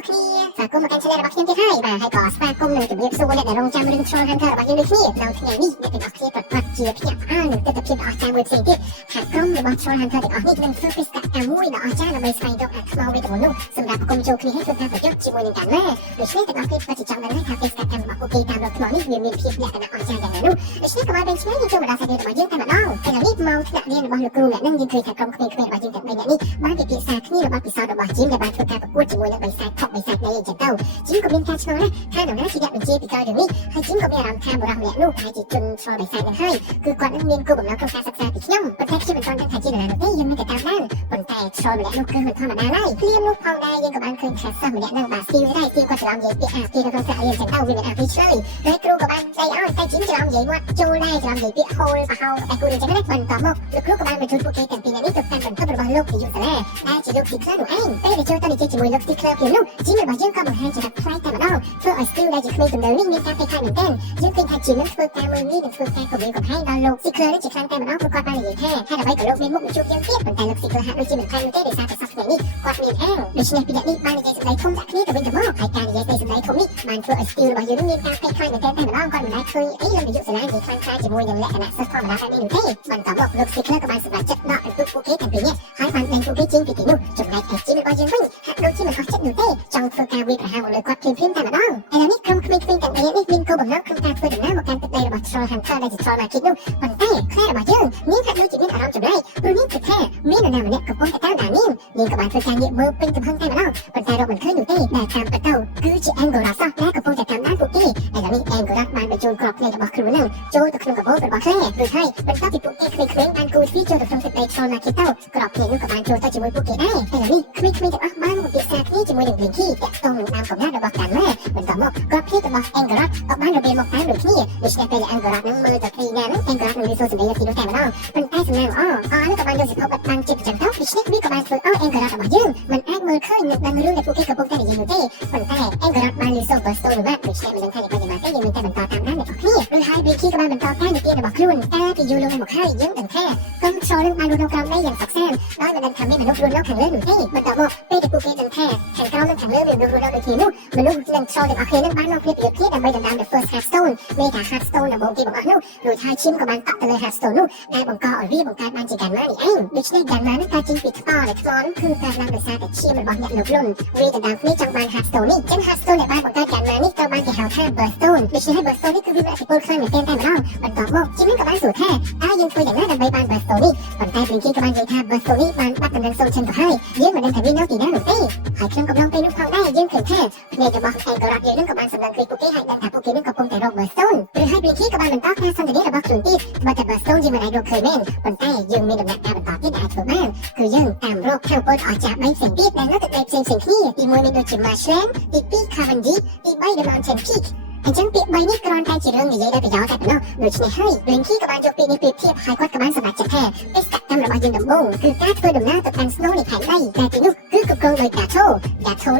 អ្នកគ្នាស្វាគមន៍មកកាន់ channel របស់ខ្ញុំទៀតហើយបាទហើយក៏ស្វាគមន៍នឹងជំរាបសួរអ្នកដែលរងចាំរឿង Troll Hunter របស់យើងដូចគ្នានៅថ្ងៃនេះអ្នកទាំងអស់គ្នាប្រកាសជាភ្ញាក់ផ្អើលនឹងទស្សនវិជ្ជាដ៏អស្ចារ្យមួយផ្សេងទៀតថាក្រុមរបស់ Troll Hunter ទាំងអស់នេះនឹងធ្វើបេសកកម្មមួយដ៏អស្ចារ្យដើម្បីស្វែងរកអាខ្មោចវេទមន្តនោះសម្រាប់គុំចូលគ្នាឲ្យធ្វើការប្រយុទ្ធជាមួយនឹងកាណាដូច្នេះទាំងអស់គ្នាក៏ចង់ដឹងថាបេសកកម្មរបស់ពួកគេតាមរកថ្មនេះវាមានភាពលក្ខណៈអស្ចារ្យយ៉ាងណានោះដូច្នេះក៏បានបែងឆ្ងាយយើងចូលមកដល់សាច់រឿងរបស់យើងតែម្ដងឥឡូវនេះមកថ្នាក់រៀនរបស់លោកគ្រូអ្នកនឹងយើងឃើញថាក្រុមក្មេងៗរបស់យើងទាំង3នាក់នេះបានពិភាក្សាគ្នារបស់ពិសោធន៍របស់ជីមដែលបានធ្វើការប្រកួតជាមួយនឹងបិសាចខុកបិសាចនៃអញ្ចឹងទៅជីមក៏មានការឆ្ងល់ដែរថានរណាជាអ្នកបញ្ជាពីក្រោយរឿងនេះហើយជីមក៏មានអារម្មណ៍ថាបុរសម្នាក់នោះប្រហែលជាជនឆ្លងបិសាចនឹងហើយគឺគាត់នឹងមានគោលបំណងក្នុងការសិក្សាពីខ្ញុំប៉ុន្តែខ្ញុំមិនទាន់ដឹងថាជានរណានោះទេយើងមានតែតាមដានប៉ុន្តែឆ្លងម្នាក់នោះគឺមិនធម្មតាឡើយភ្លាមនោះផងដែរយើងក៏បានឃើញថាសិស្សម្នាក់នឹងបាទស្ទីវដែរស្ទីវគាត់ច្រឡំនិយាយពាក្យអាពីនៅក្នុងសាករៀនអញ្ចឹងទៅវាមានអាពីឆ្លើយហើយគ្រូក៏បានដៃឲ្យតែជីមច្រឡំនិយាយមាត់ចូលដែរច្រឡំនិយាយពាក្យហូលបហោតែគូអញ្ចឹងណាបន្តមកលោកគ្រូក៏បានបញ្ជូនពួកគេទាំងពីរនាក់នេះទៅកាន់បន្ទប់របស់លោកនាយកសាលាដែលជាលោកស៊ីក្លឺនោះឯងពេលដែលចូលទៅនិយាយជាមួយលោកស៊ីក្លឺពីនោះជីមរបស់យើងក៏បង្ហាញជាផ្លែតែម្ដងធ្វើឲ្យស្ទីវដែលជាក្មេងទំនើនេះមានការភ័យខ្លាចមែនទែនយើងឃើញថាជីមនឹងធ្វើការមើលងាយនិងធ្វើការគំរាមកំហែងដល់លោកស៊ីក្លឺនេះជាខ្លាំងតែម្ដងព្រោះគាត់បាននិយាយថាហេតុអ្វីក៏លោកមានមុខមកជួបយើងទៀតប៉ុន្តែលោកស៊ីក្លឺហាក់ដូចជាមិនខ្លាំងនោះទេដោយសារតែសប្តាហ៍នេះគាត់មានអាងដូច្នេះពីអ្នកនេះបាននិយាយសម្ដីធំដាក់គ្នាទៅវិញទៅមកហើយការនិយាយសម្ដីធំនេះបានធ្វើឲ្យស្ទីវរបស់យើងមានការភ័យខ្លាចមែនទែនតែម្ដងគាត់មិនដែលឃើញអីលោកនាយកសាលានិយាយខ្លាំងខ្លាជាមួយនឹងលក្ខណៈសិស្សធម្មតាបែបនេះនោះទេបន្តមកលោកស៊ីក្លឺក៏បានសម្រេចចិត្តដកបន្ទុកពួកគេទាំងពីរនាក់ហើយបានដេញពួកគេចេញពីទីនោះចំណែកឯជីមរបស់យើងវិញហាក់ដូចជាមិនអស់ចិត្តនោះទេចង់ធ្វើការវាយប្រហារមកលើគាត់ភ្លាមៗតែម្ដងឥឡូវនេះក្រុមក្មេងៗទាំងពីរនេះមានគោលបំណងក្នុងការធ្វើដំណើរមកកាន់ទឹកដីរបស់ Troll Hunter ដែលជា Troll Market នោះប៉ុន្តែខ្លែរបស់យើងនាងហាក់ដូចជាមានអារម្មណ៍ចម្លែកព្រោះនាងគិតថាមាននរណាម្នាក់កំពុងតែតាមដាននាងក៏បានធ្វើការងាកមើលពេញទំហឹងតែម្ដងប៉ុន្តែរកមិនឃើញនោះទេដែលតាមពិតទៅគឺជា Angora សោះដែលកំពុងតែតាមដានពួកគេឥឡូវនេះ Angora បានបញ្ជូនក្របភ្នែករបស់គ្រូនឹងចូលទៅក្នុងកាបូបរបស់ខ្លែឬហើយបន្ទាប់ពីពួកគេក្មេងៗបានគូរទីចូលទៅក្នុងទឹកដី Troll Market ទៅក្របភ្នែកនោះក៏បានចូលទៅជាមួយពួកគេដែរឥឡូវនេះក្មេងៗទាំងអស់បានពិភាក្សាគ្នាជាមួយនឹង Blinky តាក់ទងនឹងដើមកំណើតរបស់កាណាបន្តមកក្របភ្នែករបស់ Angora ក៏បានរបៀងមកតាមដូចគ្នាដូច្នេះពេល Angora នឹងមើលទៅពីណានោះ Angora នឹងមានសួរសម្ដីពីនោះតែម្ដងប៉ុន្តែសំណាងនោះក៏បានយកសិភៅបិទបាំងចិត្តអញ្ចឹងទៅដូច្នេះវាក៏បានធ្វើឲ្យ Angora របស់យើងមិនអាចមើលឃើញនឹងដឹងរឿងដែលពួកគេកំពុងតែនិយាយនោះទេប៉ុន្តែ Angora បានលើសូវ Burstone នោះដូច្នេះមិនដឹងថាយ៉ាងម៉េចទេយើងមានតែបន្តតាមដានអ្នកទាំងគ្នាឬហើយ Blinky ក៏បានបន្តការនិយាយរបស់ខ្លួនតែពីយូរលង់មកហើយយើងដឹងថាក្រុម Troll នឹងបានរស់នៅក្រោមដីយ៉ាងសុខសាន្តដោយមិនដឹងថាមានមនុស្សរស់នៅខាងលើនោះទេបន្តមកពេលដែលពួកគេដឹងថាខាងក្រោមនិងខាងលើមានមនុស្សរស់នៅដូចគ្នានោះមនុស្សនិង Troll ទាំងអស់គ្នានឹងបានមកគ្នាប្រយុទ្ធគ្នាដើម្បីដណ្ដើម The First Hearthstone មានថា Hearthstone ដំបូងគេបង្អស់នោះរួចហើយឈាមក៏បានតក់ទៅលើ Hearthstone នោះដែលបង្កឲ្យវាបង្កើតបានជា Gamma នេះឯងដូច្នេះ Gamma នេះកើតចេញពីថ្មដែលថ្មនោះគឺកើតឡើងដោយសារតែឈាមរបស់អ្នកលោកលុនវាដណ្ដើមគ្នាចង់បាន Hearthstone នេះចឹង Hearthstone ដែលបានបង្កើត Gamma នេះត្រូវបានគេហៅថា Burstone ដូច្នេះ Burstone នេះគឺវាមានឥទ្ធិពលខ្លាំងមែនទែនតែម្ដងបន្តមកជីមក៏បានសួរថាតើយើងធ្វើយ៉ាងណាដើម្បីបាន Burstone នេះប៉ុន្តែ Blinky ក៏បាននិយាយថា Burstone នេះបានបាត់ដំណឹងសូនឈិនទៅហើយយើងមិនដឹងថាវានៅទីណានោះទេហើយក្នុងកំឡុងពេលនោះផងដែរយើងឃើញថាភ្នែករបស់ Angora យើងនឹងក៏បានសម្លឹងគ្រីពួកគេហើយដឹងថាពួកគេនឹងកំពុងតែរក Burstone ឬហើយ Blinky ក៏បានបន្តការសន្ទនារបស់ខ្លួនទៀតបើតែ Burstone យើងមិនអាចរកឃើញមែនប៉ុន្តែយើងមានដំណាក់កាលបន្តទៀតដែលអាចធ្វើបានគឺយើងតាមរកខាងពលអស្ចារ្យ3ផ្សេងទៀតដែលនៅទឹកដីផ្សេងៗគ្នាទី1មានដូចជា Marshland ទី2 Cavendish ទី3 The Mountain Peakអញ្ចឹងពាក្យ3នេះគ្រាន់តែជារឿងនិយាយដោយប្រយោជន៍តែប៉ុណ្ណោះដូច្នេះហើយ Blinky ក៏បានយកពាក្យនេះប្រៀបធៀបហើយគាត់ក៏បានសម្រេចចិត្តថាបេសកកម្មរបស់យើងដំបូងគឺការធ្វើដំណើរទៅកាន់ Snow នៃខេត្តដីតែទីនោះគឺគ្រប់គ្រងដោយ Gato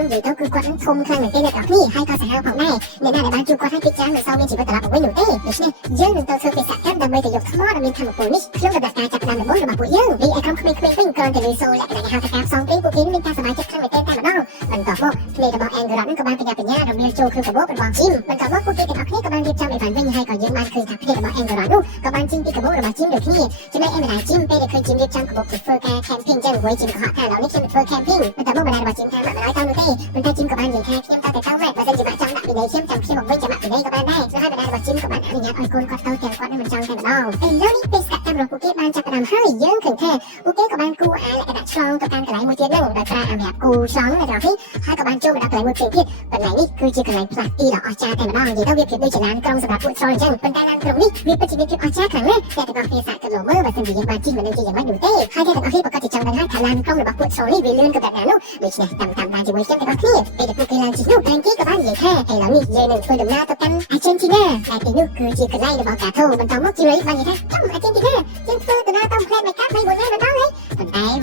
និយាយទៅគឺគាត់នឹងធំខ្លាំងមែនទេអ្នកទាំងគ្នាហើយក៏សាហាវផងដែរអ្នកណាដែលបានជួបគាត់ហើយគេចាំមិនសូវមានជីវិតត្រឡប់មកវិញនោះទេដូច្នេះយើងនឹងទៅធ្វើបេសកកម្មដើម្បីទៅយកថ្មដែលមានធម៌ពលនេះក្នុងដំណាក់កាលចាប់ផ្ដើមដំបូងរបស់ពួកយើងនេះឯក្រុមក្មេងៗវិញគ្រាន់តែលើសូលលក្ខណៈហៅថាការផ្សងព្រេងពួកគេមានការសប្បាយចិត្តខ្លាំងមែនទេតែម្ដងបន្តមកភ្នែករបស់ Angora នឹងក៏បានបញ្ញារំលាយចូលក្នុងកាបូបរបស់ជីមបន្តមកពួកគេទាំងអស់គ្នាក៏បានរៀបចំអីវ៉ាន់វិញហើយក៏យើងបានឃើញថាភ្នែករបស់ Angora នោះក៏បានចេញពីកាបូបរបស់ជីមដូចគ្នាចំណែកឯម្ដាយជីមពេលដែលឃើញជីមរៀបចំកាបូបទៅធ្វើការ camping ចឹងវិញជីមក៏ហៅថាឥឡូវនេះខ្ញុំទៅធ្វើ camping បន្តមកម្ដាយរបស់ជីមថាមិនឲ្យទៅនោះទេប៉ុន្តែជីមក៏បាននិយាយថាខ្ញុំទៅម៉ាក់បើសិនជាម៉ាក់ចង់ដាក់ពីដីខ្ញុំចាំខ្ញុំមកវិញចាំម៉ាក់ពីដីក៏បានដែរហើយម្ដាយរបស់ជីមក៏បានអនុញ្ញាតឲ្យកូនគាត់ទៅទាំងគាត់នឹងមិនចង់តែម្ដងឥឡូវនេះបេសកកម្មរបស់ពួកគេបានចាប់ផ្ដើមហើយយើងឃើញថាពួកគេក៏បានគូអាលក្ខណៈឆ្លងទៅកាន់កន្លែងមួយទៀតហ្នឹងដោយប្រើអាម្រាប់គូឆ្លងដល់នេះហើយក៏បានចូលមកដល់កន្លែងមួយផ្សេងទៀតកន្លែងនេះគឺជាកន្លែងផ្លាស់ទីដ៏អស្ចារ្យតែម្ដងនិយាយទៅវាប្រៀបដូចជាឡានក្រុងសម្រាប់ពួក Troll អញ្ចឹងប៉ុន្តែឡានក្រុងនេះវាពិតជាមានភាពអស្ចារ្យខ្លាំងណាស់តែទាំងអស់គ្នាសាកទៅមើលបើសិនជាយើងបានជិះមិននឹងជាយ៉ាងម៉េចនោះទេហើយទាំងអស់គ្នាប្រកាសជាចង់ដឹងហើយថាឡានក្រុងរបស់ពួក Troll នេះវាលឿនកម្រិតណានោះដូច្នេះតាមបានជាមួយខ្ញុំទាំងអស់គ្នាពេលដែលពួកគេឡើងជិះនោះ Blinky ក៏បាននិយាយថាឥឡូវនេះយើងនឹងធ្វើដំណើរទៅកាន់ Argentina ដែលទីនោះគឺជាកន្លែងរបស់ Gato បន្តមក Jerry បាននិយាយថាចំ Argentina យើងធ្វើដំណើរតាមផ្លែមេកា3-4ថ្ងៃម្ដងហើ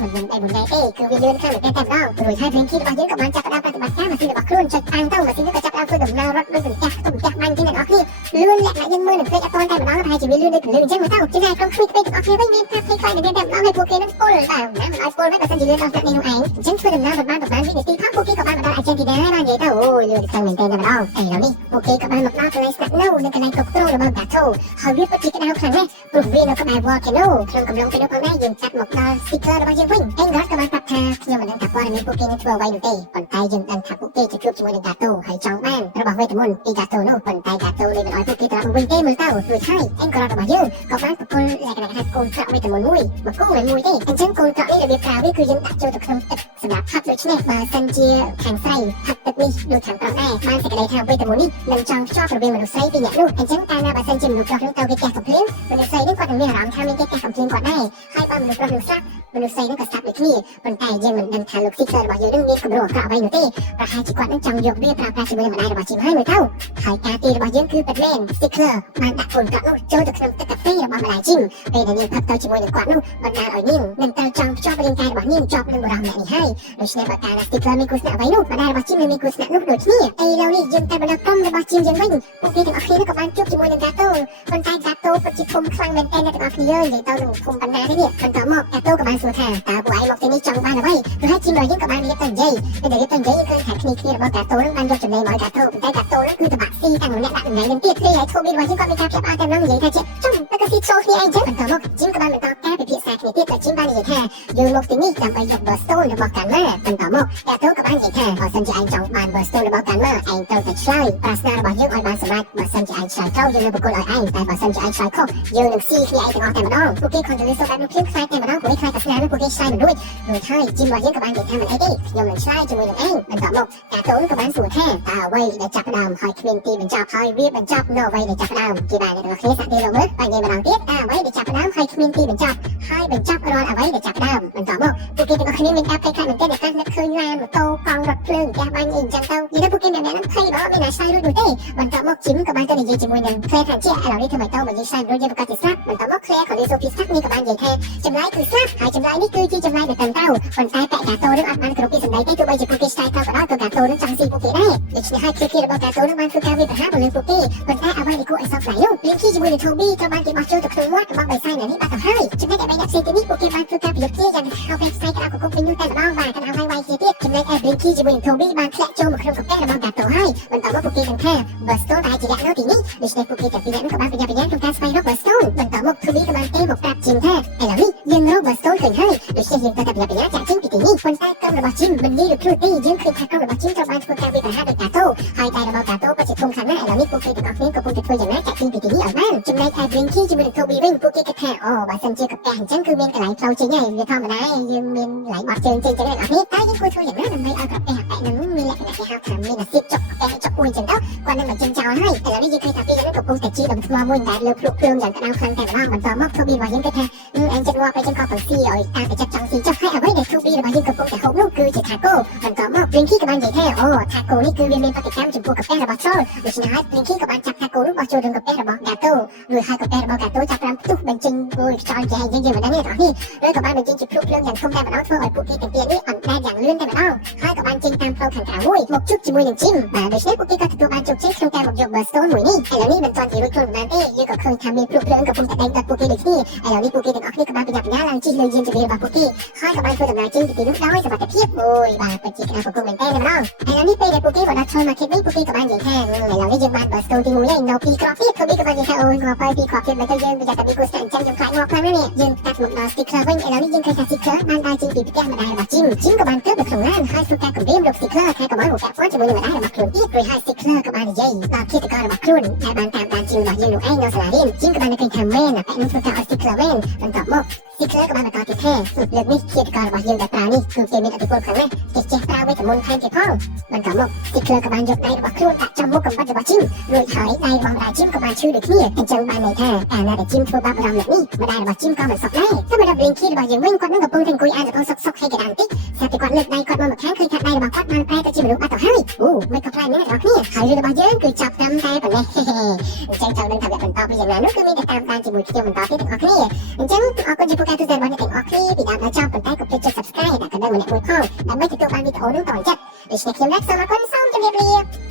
យប៉ុន្តែមិនដែរទេគឺវាលឿនខ្លាំងមែនតែម្ដងរួចហើយ Blinky របស់យើងក៏បានចាប់ផ្ដើមប្រតិបត្តិការម៉ាស៊ីនរបស់ខ្លួនចុចតាំងទៅម៉ាស៊ីននោះក៏ចាប់ផ្ដើមធ្វើដំណើររត់ដូចផ្ទះបាញ់ជាអ្នកនរគ្នាលឿនលក្ខណៈ យើងមើលនឹងភ្លេចអត់តែម្ដងប្រហែលជាវាលឿនដូចពលឿនអញ្ចឹងមើលទៅជាតែក្រុមគ្រូពេកទាំងអស់គ្នាវិញមានថាផ្ទៃខ្លាយដែលម្ដងឲ្យពួកគេនឹងពុលតែណាមិនឲ្យពុលវិញបើសិនជាលឿនដល់ទឹកនេះនោះឯងអញ្ចឹងធ្វើដំណើរបានប្រហែលវិនាទីផងពួកគេក៏បានមកដល់អាចេនទីដែរហើយបាននិយាយទៅអូយលឿនខ្លាំងមែនទែនតែម្ដងឥឡូវនេះពួកគេក៏បានមកដល់កន្លែងស្នាក់នៅនិងកន្លែងគ្រប់គ្រងរបស់កាថូហើយវាពិតជាក្តៅខ្លាំងណាស់ព្រោះវានៅក្បែរ volcano ក្នុងកំឡុងពេលនោះផងដែរយើងចាប់មកដល់ sticker របស់យើងវិញអេងក៏បានប្រាប់ថាខ្ញុំមិនដឹងថាព័ត៌មានពួកគេនឹងធ្វើអ្វីនោះទេប៉ុន្តែយើងដឹងថាពួកគេจะជួបជាមួយនឹងកាតូហើយចង់បានរបស់វេទមន្តពីកាតូនោះប៉ុន្តែកាតូលេមិនឲ្យពួកគេត្រឡប់មកវិញទេមើលទៅរួចហើយអេងក៏របស់យើងក៏បានប្រគល់លក្ខណៈថាកូនក្រក់វេទមន្តមួយមកគូមិនមួយទេអញ្ចឹងកូនក្រក់នេះរបៀបប្រើវាគឺយើងដាក់ចូលទៅក្នុងទឹកសម្រាប់ផឹកដូច្នេះបើសិនជាខាងស្រីផឹកទឹកនេះដូចខាងប្រុសដែរបានសេចក្តីថាវេទមន្តនេះនឹងចង់ភ្ជាប់រវាងមនុស្សស្រីពីរនាក់នោះអញ្ចឹងកាលណាបើសិនជាមនុស្សប្រុសនឹងទៅគេផ្ទះកំភ្លៀងមនុស្សស្រីនេះគាត់នឹងមានអារម្មណ៍ថាមានគេផ្ទះកំភ្លៀងគាត់ដែរហើយបើមនុស្សប្រុសនឹងស្លាប់មនុស្សស្រីនឹងក៏ស្លាប់ដូចគ្នាប៉ុន្តែយើងមិនដឹងថាលោកស៊ីក្លរបស់យើងនឹងមានគម្រោងអាក្រក់អ្វីនោះទេប្រហែលជាគាត់នឹងចង់យកវាប្រើប្រាស់ជាមួយម្ដាយរបស់ជីមហើយមើលទៅហើយការទីរបស់យើងគឺពិតមែន sticker បានដាក់កូនកាក់នោះចូលទៅក្នុងទឹកកាហ្វេរបស់ម្ដាយជីមពេលដែលនាងផឹកទៅជាមួយនឹងគាត់នោះបណ្ដាលឲ្យនាងនឹងទៅចង់ភ្ជាប់រាងកាយរបស់នាងជាប់នឹងបុរសម្នាក់នេះហើយដូច្នេះបើកាលណា sticker មានគូស្នាក់អ្វីនោះម្ដាយរបស់ជីមមានគូស្នាក់នោះដូចគ្នាឥឡូវនេះយើងតែបណ្ដាក្រុមរបស់ជីមយើងវិញពួកគេទាំងអស់គ្នាក៏បានជួបជាមួយនឹងកាតូប៉ុន្តែកាតូពិតជាធំខ្លាំងមែនទែនអ្នកទាំងអស់គ្នានិយាយទៅនឹងធំបណ្ដាទេនេះបន្តមកកាតូក៏បានសួរថាតើពួកឯងមកទីនេះចង់បានអ្វីព្រោះជីមរបស់យើងក៏បានរៀបទៅនិយាយពេលដែលរៀបទៅនិយាយយើងឃើញថាគ្នារបស់កាតូនឹងបានយកចំណេញមកកាតូប៉ុន្តែកាតូនឹងគឺតបាក់ស៊ីតាំងម្នាក់ដាក់ចំណេញនឹងទៀតគឺឲ្យធូបរបស់យើងក៏មានការផ្លាប់អាតែនឹងនិយាយថាចេះចង់តែក៏ស៊ីចូលគ្នាឯងចឹងបន្តមកជីមក៏បានបន្តការពិភាក្សាគ្នាទៀតតែជីមបាននិយាយថាយើងមកទីនេះដើម្បីយក Burstone របស់កាម៉ាបន្តមកកាតូក៏បាននិយាយថាបើសិនជាឯងចង់បាន Burstone របស់កាម៉ាឯងទៅតែឆ្លើយប្រាស្នារបស់យើងឲ្យបានសម្រេចបើសិនជាឯងឆ្លើយត្រូវយើងនឹងប្រគល់ឲ្យឯងតែបើសិនជាឯងឆ្លើយខុសយើងនឹងស៊ីគ្នាឯងទាំងអស់តែម្ដងពួកគេខំទៅលើសូបែបនោះភ្លាមខ្លាយតែម្ដងពួកគេខ្លាយតែស្នាមពួកគេឆ្លើយមិនរួចហើយជីមរបស់យើងក៏បាននិយាយថាមិនអីទេខ្ញុំនឹងឆ្លើយជាមួយនឹងឯងបន្តមកកាតូក៏បានសួរថាតើអ្វីដែលចាប់ផ្ដើមហើយគ្មានទីបញ្ចប់ហើយវាបញ្ចប់នៅអ្វីដែលចាប់ផ្ដើមគេបានអ្នកទាំងអស់គ្នាសាកទីលោកមើលហើយនិយាយម្ដងទៀតតើអ្វីដែលចាប់ផ្ដើមហើយគ្មានទីបញ្ចប់ហើយបញ្ចប់រាល់អ្វីដែលចាប់ផ្ដើមបន្តមកពួកគេទាំងអស់គ្នាមានការភ័យខ្លាចមែនទែនដែលនឹកឃើញឡានម៉ូតូកង់រថភ្លើងផ្ទះបាញ់អីអញ្ចឹងទៅនិយាយទៅពួកគេម្នាក់ៗនឹងភ័យបើមានអ្នកឆ្លើយរួចនោះទេបន្តមកជីមក៏បានទៅនិយាយជាមួយនឹងក្លែថាជាឥឡូវនេះធ្វើម៉េចទៅបើយើងឆ្លើយរួចយើងប្រកាសជាស្លាប់បន្តមកក្លែក៏និយាយសូពីស្លាប់នេះក៏បាននិយាយថាចម្លើយគឺស្លាប់ហើយចម្លើយនេះគឺជាចម្លើយដែលត្រឹមត្រូវប៉ុន្តែពាក់កាតូនឹងអត់បានគ្រប់ពីសម្ដីទេទោះបីជាពួកគេឆ្លើយទៅក៏ដោយក៏កាតូនឹងចង់ស៊ីពួកគេដែរដូច្នេះហើយគ្រារបស់កាតូនឹងបានធ្វើការវាយប្រហារទៅលើពួកគេប៉ុន្តែអ្វីដែលគួរឲ្យសោកស្ដាយនោះលៀងជាមួយនឹង Toby ត្រូវបានគេបោះចូលទៅក្នុងមាត់របស់បិសាចនេះបាត់ទៅហើយចំណែកឯ3អ្នកផ្សេងទៀតនេះពួកគេបានធ្វើការប្រយុទ្ធគ្នាយ៉ាងហៅផ្សេងផ្សេងក្រៅកុកវិញនោះតែម្ដងបាទកណ្ដាលវាយវាយគ្នាទៀតចំណែកឯ Blinky ជាមួយនឹង Toby បានធ្លាក់ចូលមកក្នុងកាហ្វេរបស់កាតូហើយបន្តមកពួកគេនឹងថា Burstone តែជាអ្នកនៅទីនេះដូច្នេះពួកគេទាំងពីរនាក់ក៏បានប្រញាប់ប្រញាល់ក្នុងការស្វែងរក Burstone បន្តមក Toby ក៏បានទេមកប្រាប់ជីមថាឥឡូវនេះយើងរក Burstone ឃើញហើយដូច្នេះយើងត្រូវតែប្រញាប់ប្រញាល់ចាក់ចេញពីទីនេះប៉ុន្តែក្រុមរបស់ជីមមិននិយាយឬទេយើងឃើញថាក្រុមរបស់ជីមត្រូវបានធ្វើការវាយប្រហារដោយកាតូហើយតែរបស់កាតូក៏ជាធំខ្លាំងណាស់ឥឡូវនេះពួកគេទាំងអស់គ្នាកំពុងតែធ្វើយ៉ាងណាចាក់ចេញពីទីនេះឲ្យបានចំណែកឯ Blinky ជាមួយនឹង Toby វិញពួកគេគិតថាអូបើសិនជាកាផ្ទះអញ្ចឹងគឺមានកន្លែងផ្លូវចេញហើយវាធម្មតាយើងមានកន្លែងបត់ជើងចេញចឹងទាំងអស់គ្នាតែយើងគួរធ្វើយ៉ាងណាដើម្បីឲ្យកាផ្ទះអាប៉ែកនឹងមានលក្ខណៈគេហៅថាមានអាស៊ីតចុកផ្ទះចុកមួយអញ្ចឹងទៅគាត់នឹងមិនចេញចោលហើយឥឡូវនេះយើងឃើញថាពីហ្នឹងកំពុងតែជីដំថ្មមួយដែលលើភ្លុកភ្លើងយ៉ាងក្តៅខ្លាំងតែម្ដងបន្តមក Toby របស់យើងគិតថាអញចិត្តងាប់ទៅចឹងក៏ពងស៊ីឲ្យតាមតែចិត្តចង់ស៊ីចុះហើយអ្វីដែល Toby របស់យើងកំពុងតែហូបនោះគឺជា taco បន្តមក Blinky ក៏បាននិយាយថាអូ taco នេះគឺវាមានប្រតិកម្មចំពោះកាហ្វេរបស់ចូលដូច្នេះហើយ Blinky ក៏បានចាប់ taco នោះបោះចូលក្នុងកាហ្វេរបស់ Gato រួចហើយកាហ្វេរបស់ Gato ចាប់ផ្ដើមផ្ទុះបញ្ចេញមួយខ្យល់យ៉ាងយើងមិនដឹងទេបងប្អូនឬក៏បានបញ្ចេញជាភ្លុកភ្លើងយ៉ាងធំតែម្ដងធ្វើឲ្យពួកគេទាំងពីរនេះអន្តរាយយ៉ាងលឿនតែម្ដងហើយក៏បានចេញតាមផ្លូវខាងក្រៅមួយមកជួបជាមួយនឹងជីមបាទដូច្នេះពួកគេក៏ទទួលបានជោគជ័យក្នុងការមកយក Burstone មួយនេះឥឡូវនេះមិនទាន់ជារួចខ្លួនបានទេយើងក៏ឃើញថាមានភ្លុកភ្លើងកំពុងតែដេញដល់ពួកគេដូចគ្នាឥឡូវនេះពួកគេទាំងអស់គ្នាក៏បានប្រញាប់ប្រញាល់ឡើងជិះលើយានជំរាបរបស់ពួកគេហើយក៏បានធ្វើដំណើរចេញពីទីនោះដោយសុវត្ថិភាពអូយបាទពិតជាក្តៅប្រគំមែនតើម្ដងឥឡូវនេះពេលដែលពួកគេមកដល់ Toy Market វិញពួកគេក៏បាននិយាយថាឥឡូវនេះយើងបាន Burstone ទី1ហើយនៅ2គ្រាប់ទៀតពួកគេក៏បាននិយាយថាអូយងាប់ហើយ2គ្រាប់ទៀតមិនទៅយើងប្រយ័ត្នតែពីគូស្នាក់អញ្ចឹងយើងខ្លាចងាប់ខ្លាំងណាស់នេះយើងកាត់មកដល់ sticker វិញឥឡូវនេះយើងឃើញថា sticker បានដើរចេញពីផ្ទះម្ដាយរបស់ជីមក៏បានកើតនៅក្នុងឡានហើយធ្វើការគម្រាមរក sticker ថាក៏បានមកកាត់ព័ន្ធជាមួយនឹងម្ដាយរបស់ខ្លួនទៀតរួចហើយ sticker ក៏បាននិយាយដល់ឃាតកររបស់ខ្លួនដែលបានតាមដានជីមរបស់យើងនោះឯងនៅសាលារៀនជីមក៏បាននឹកឃើញថាមែនតែនឹងធ្វើការឲ្យ sticker មែនបន្តមក sticker ក៏បានបន្តទៀតថាលើកនេះឃាតកររបស់យើងដែលប្រើនេះគឺគេមានឥទ្ធិពលខ្លាំងណាស់គេចេះប្រើវេទមន្តថែមទៀតផងបន្តមក sticker ក៏បានយកដៃរបស់ខ្លួនដាក់ចំមុខកំបិតរបស់ជីមរួចហើយដៃបងម្ដាយជីមក៏បានឈឺដូចគ្នាអញ្ចឹងបានន័យថាកាលណាដែលជីមធ្វើបាបម្ដងនេះម្ដាយរបស់ជីមក៏មិនសុខដែរសម្រាប់ Blinky របស់យើងវិញគាត់នឹងកំពុងតែអង្គុយអានសភៅសុកហើយកណ្ដាលបន្តិចស្រាប់តែគាត់លើកដៃគាត់មកម្ខាងឃើញថាដៃរបស់គាត់បានប្រែទៅជាមនុស្សបាត់ទៅហើយអូមិនក៏ខ្លាំងណាស់អ្នកនរគ្នាហើយរឿងរបស់យើងគឺចាប់តាមតែប៉ុណ្ណេះអញ្ចឹងចង់ដឹងថាវាបន្តពីយ៉ាងណានោះគឺមានតែតាមដានជាមួយខ្ញុំបន្តទៀតទាំងអស់គ្នាអញ្ចឹងអរគុណចំពោះការទស្សនារបស់អ្នកទាំងអស់គ្នាពីដើមដល់ចប់ប៉ុន្តែកុំភ្លេចចុច Subscribe ដាក់កណ្ដឹងម្នាក់មួយផងដើម្បីទទួលបានវីដេអូនោះតទៅចិត្តដូច្នេះខ្ញុំរកសូមអរគុណសូមជម្រាបលា